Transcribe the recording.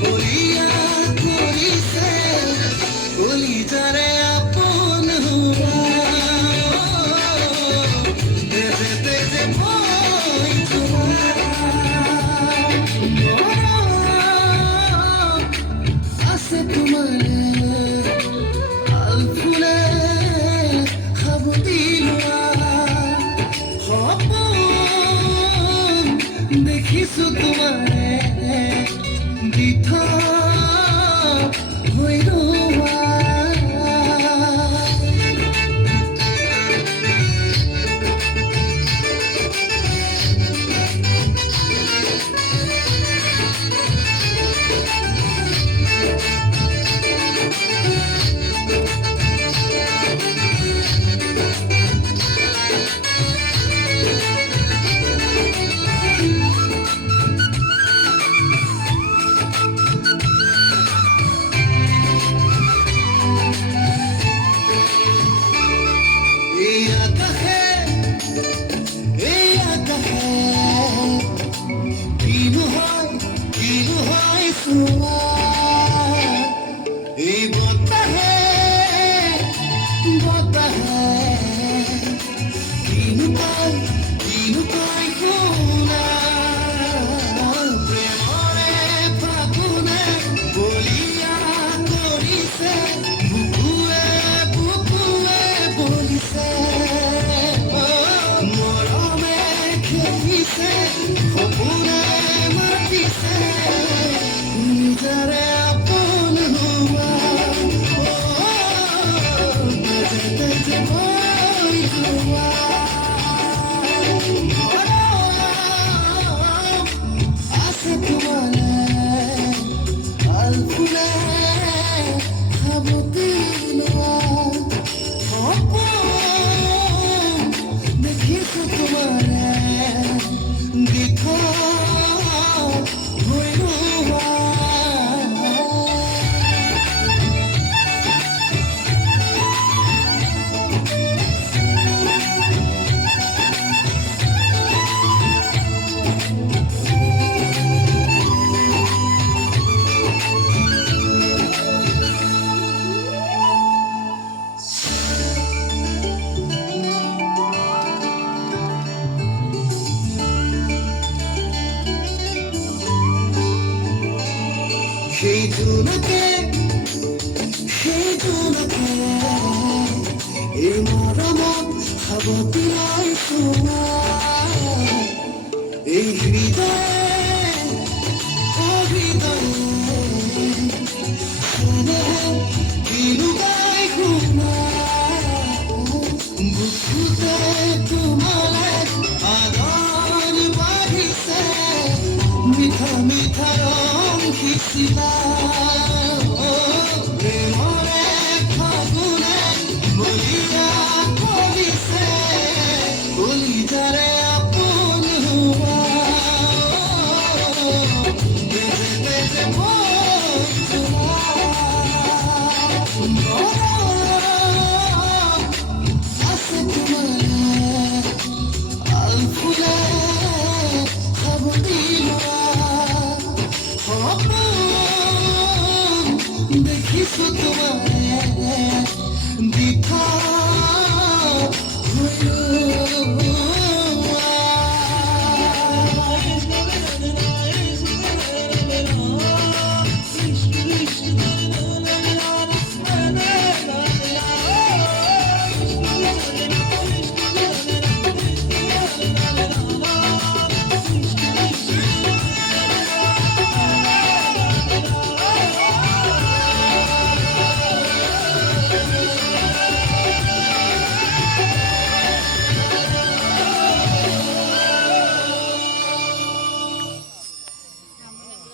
বলিয়া করিছে কলিজারে আপন হুয়া তেজে তেজে মই তোমার আছে তোমারে আল ফুলে খাব দিলোৱা সপোন দেখিছো তোমারে দিঠ হৈ ৰোৱা এই আকাশে কিনো হয় চোৱা এই বতাহে কিনো পাই শুনা প্ৰেমৰে ফাগুনে বলিয়া কৰিছে বুকুৱে বলিছে মৰমে খেলিছে সপোনে মাতিছে নিজৰে আপন হোৱা তেজে তেজে মই যোৱা আছে তোমাৰে আল ফুলে খাব দিলোৱা সপোন দেখিছো তোমাৰে দিঠ হৈ ৰোৱা সেই জোনাকে এই মৰমত সাৱটি লৈ চোৱা এই হৃদয়ে কিনো গাই শুনা বুকুতে তোমাৰে আদৰ বাঢ়িছে মিঠা মিঠা ৰং সিঁচিলা প্ৰেমৰে ফাগুনে বলিয়া কৰিছে কলিজাৰে আপন হোৱা তেজে তেজে মই যোৱা আছে তোমাৰে আল ফুলে খাব দিলোৱা সপোন দেখিছো তোমাৰে দিঠ